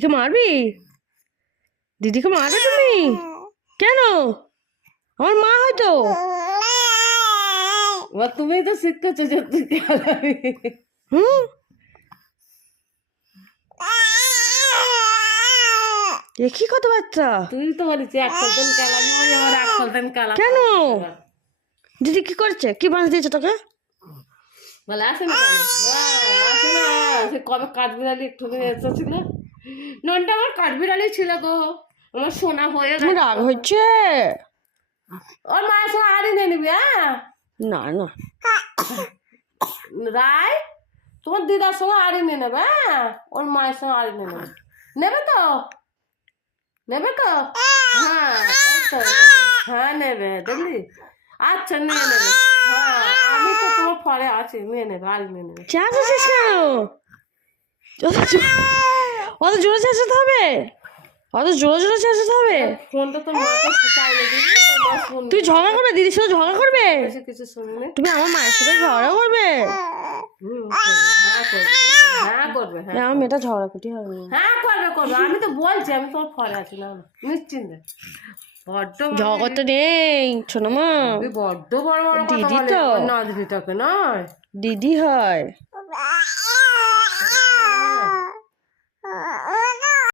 দিদিকে মারবি? দিদিকে মারবে তুমি? কেন? আমার মা হয়তো। তুমি তো শিখতেছো যে তুই খেলাবি। হুম, কি কত বাচ্চা? তুই তো বলেছি এক কলতেন খেলাবি, আমি আবার এক কলতেন খেলা। কেন? দিদি কি করছে? কি বাঁশ দিয়েছে তোকে? বলে আসে না কেন? আসে না, সে কবে কাঠবিড়ালি একটু এসেছিল। ননটা আমার কাঠবিড়ালি ছিল গো, আমার সোনা হয়ে তুমি গেছে। রাগ হচ্ছে? ওর মায়ের সঙ্গে আড়ি নিয়ে নিবি। হ্যাঁ না না, রায়, তোমার দিদার সঙ্গে আড়ি নিয়ে নেবে। হ্যাঁ, ওর মায়ের সঙ্গে আড়ি নিয়ে নেবে। নেবে তো? নেবে তো? হ্যাঁ ওই তো, হ্যাঁ নেবে, দেখলি? আচ্ছা নিয়ে নেবে। হ্যাঁ আমি তো তোমার ফলে আছি, নিয়ে নেবে, আড়ি নিয়ে নেবে। চেঁচাচ্ছিস কেন? অত জোরে চেঁচাতে হবে? অত জোরে জোরে চেঁচাতে হবে? ফোনটা তো মাকে চাইলে দিবি, তোর মা শুনবে। তুই ঝগড়া করবে? দিদির সাথে ঝগড়া করবে? বেশি কিছু শুনবি। তুমি আমার মায়ের সাথে ঝগড়া করবে? হ্যাঁ করবে, হ্যাঁ করবে, হ্যাঁ আমার মেয়েটা ঝগড়াকুটি হবে না। হ্যাঁ করবে করবে। আমি তো বলছি, আমি তোমার ফলে আছি না, নিশ্চিন্তে। বড্ড ঝগড়া তো নেই শোনো মা, বড্ড বড় বড় কথা দিদি বলে তো। আমার নাতনিটাকে নয়। দিদি হয়।